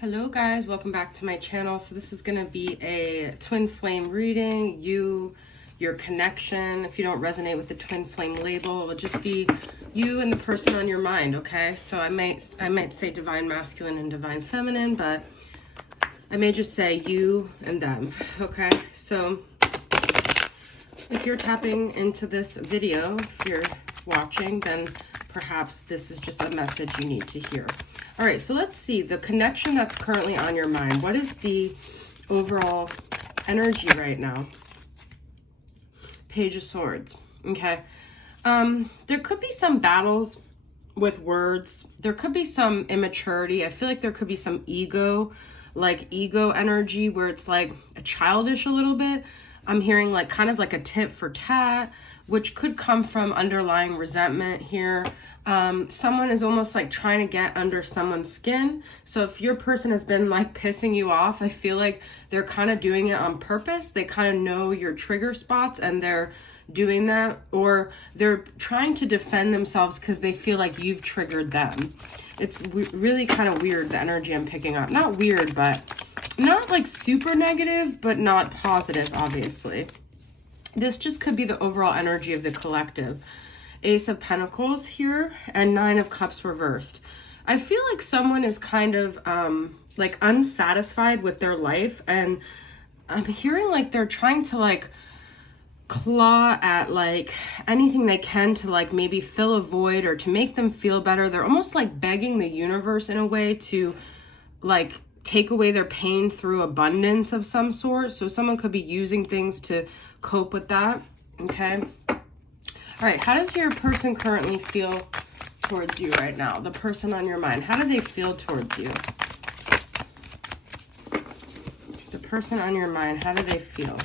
Hello guys, welcome back to my channel. So this is going to be a twin flame reading. Your connection. If you don't resonate with the twin flame label, it will just be you and the person on your mind, okay? So I might say divine masculine and divine feminine, but I may just say you and them, okay? So if you're tapping into this video, if you're watching, then perhaps this is just a message you need to hear. All right, so let's see the connection that's currently on your mind. What is the overall energy right now? Page of Swords, okay? There could be some battles with words. There could be some immaturity. I feel like there could be some ego energy where it's like childish a little bit. I'm hearing like kind of like a tit for tat, which could come from underlying resentment here. Someone is almost like trying to get under someone's skin. So if your person has been like pissing you off, I feel like they're kind of doing it on purpose. They kind of know your trigger spots and they're doing that, or they're trying to defend themselves because they feel like you've triggered them. It's really kind of weird, the energy I'm picking up. Not weird, but not like super negative, but not positive, obviously. This just could be the overall energy of the collective. Ace of Pentacles here and Nine of Cups reversed. I feel like someone is kind of like unsatisfied with their life, and I'm hearing like they're trying to like claw at like anything they can to like maybe fill a void or to make them feel better. They're almost like begging the universe in a way to like take away their pain through abundance of some sort. So someone could be using things to cope with that, okay? All right, how does your person currently feel towards you right now? The person on your mind, how do they feel towards you? The person on your mind, how do they feel?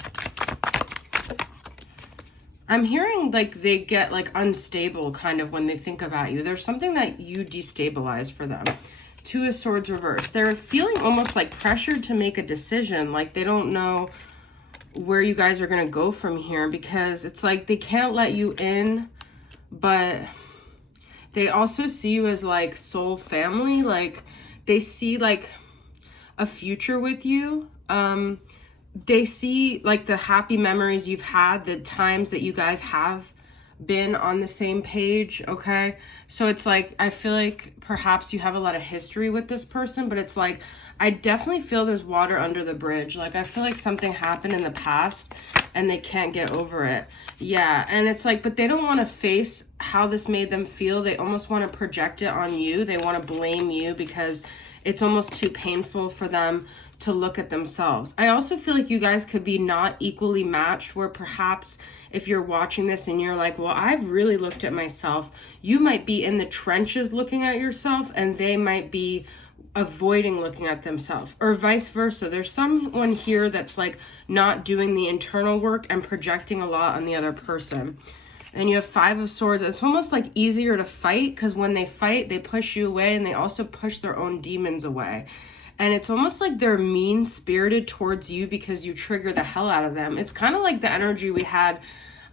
I'm hearing like they get like unstable kind of when they think about you. There's something that you destabilize for them. Two of Swords reversed. They're feeling almost like pressured to make a decision. Like they don't know where you guys are going to go from here, because it's like they can't let you in, but they also see you as like soul family. Like they see like a future with you. They see like the happy memories you've had, the times that you guys have been on the same page, okay? So it's like, I feel like perhaps you have a lot of history with this person, but it's like, I definitely feel there's water under the bridge. Like, I feel like something happened in the past and they can't get over it. Yeah, and it's like, but they don't want to face how this made them feel. They almost want to project it on you. They want to blame you because it's almost too painful for them to look at themselves. I also feel like you guys could be not equally matched, where perhaps if you're watching this and you're like, well, I've really looked at myself, you might be in the trenches looking at yourself and they might be avoiding looking at themselves, or vice versa. There's someone here that's like not doing the internal work and projecting a lot on the other person. And you have Five of Swords. It's almost like easier to fight, because when they fight, they push you away and they also push their own demons away. And it's almost like they're mean-spirited towards you because you trigger the hell out of them. It's kind of like the energy we had,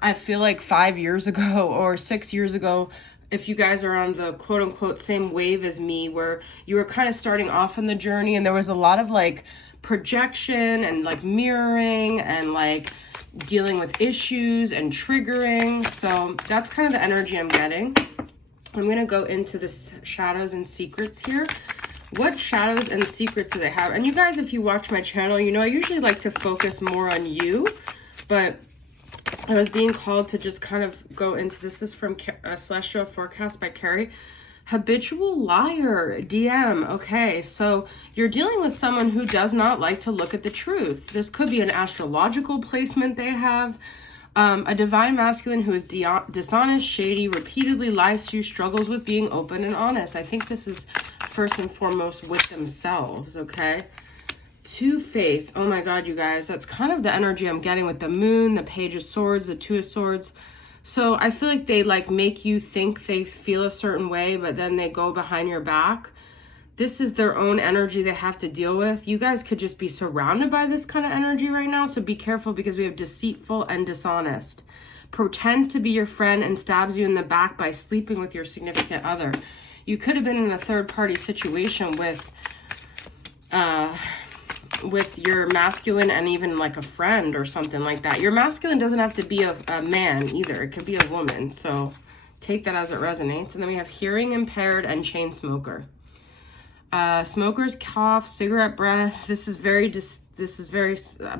I feel like 5 years ago or 6 years ago, if you guys are on the quote-unquote same wave as me, where you were kind of starting off on the journey and there was a lot of like projection and like mirroring and like dealing with issues and triggering. So that's kind of the energy I'm getting. I'm going to go into the shadows and secrets here. What shadows and secrets do they have? And you guys, if you watch my channel, you know I usually like to focus more on you, but I was being called to just kind of go into, this is from Celestial Forecast by Carrie. Habitual liar, DM. Okay, so you're dealing with someone who does not like to look at the truth. This could be an astrological placement they have. A divine masculine who is dishonest, shady, repeatedly lies to you, struggles with being open and honest. I think this is first and foremost with themselves, okay? Two-Face. Oh my God, you guys. That's kind of the energy I'm getting with the Moon, the Page of Swords, the Two of Swords. So I feel like they like make you think they feel a certain way, but then they go behind your back. This is their own energy they have to deal with. You guys could just be surrounded by this kind of energy right now, so be careful, because we have deceitful and dishonest. Pretends to be your friend and stabs you in the back by sleeping with your significant other. You could have been in a third-party situation with with your masculine and even like a friend or something like that. Your masculine doesn't have to be a man either. It could be a woman. So take that as it resonates. And then we have hearing impaired and chain smoker. Smokers, cough, cigarette breath. This is very,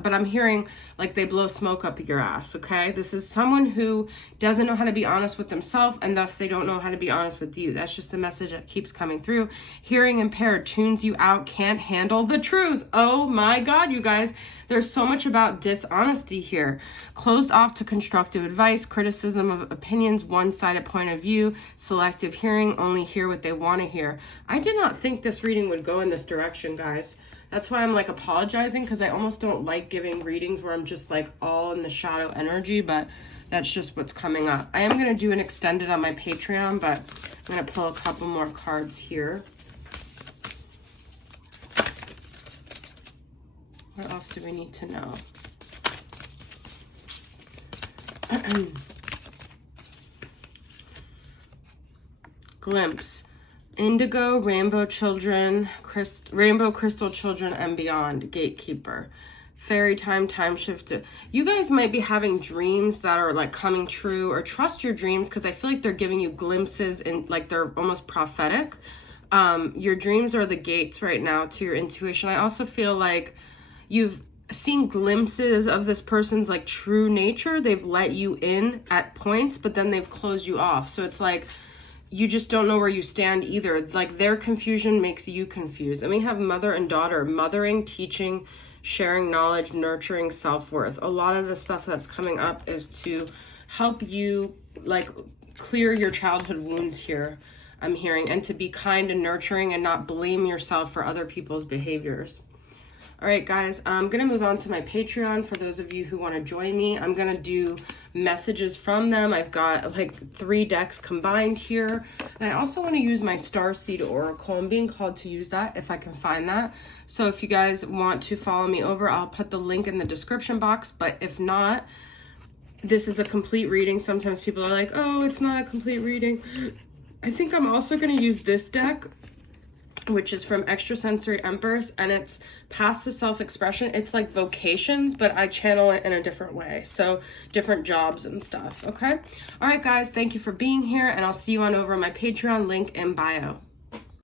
but I'm hearing like they blow smoke up your ass, okay? This is someone who doesn't know how to be honest with themselves, and thus they don't know how to be honest with you. That's just the message that keeps coming through. Hearing impaired, tunes you out, can't handle the truth. Oh my God, you guys. There's so much about dishonesty here. Closed off to constructive advice, criticism of opinions, one-sided point of view, selective hearing, only hear what they want to hear. I did not think this reading would go in this direction, guys. That's why I'm like apologizing, because I almost don't like giving readings where I'm just like all in the shadow energy, but that's just what's coming up. I am going to do an extended on my Patreon, but I'm going to pull a couple more cards here. What else do we need to know? Glimpse. Indigo, rainbow children, rainbow crystal children, and beyond. Gatekeeper. Fairy time, time shift. You guys might be having dreams that are like coming true, or trust your dreams, because I feel like they're giving you glimpses and like they're almost prophetic. Your dreams are the gates right now to your intuition. I also feel like you've seen glimpses of this person's like true nature. They've let you in at points, but then they've closed you off. So it's like, you just don't know where you stand either. Like their confusion makes you confused. And we have mother and daughter, mothering, teaching, sharing knowledge, nurturing, self-worth. A lot of the stuff that's coming up is to help you like clear your childhood wounds here, I'm hearing, and to be kind and nurturing and not blame yourself for other people's behaviors. All right, guys, I'm going to move on to my Patreon for those of you who want to join me. I'm going to do messages from them. I've got like 3 decks combined here. And I also want to use my Starseed Oracle. I'm being called to use that if I can find that. So if you guys want to follow me over, I'll put the link in the description box. But if not, this is a complete reading. Sometimes people are like, oh, it's not a complete reading. I think I'm also going to use this deck, which is from Extrasensory Empress, and it's Paths to Self-Expression. It's like vocations, but I channel it in a different way. So different jobs and stuff, okay? All right, guys, thank you for being here, and I'll see you on over on my Patreon, link in bio.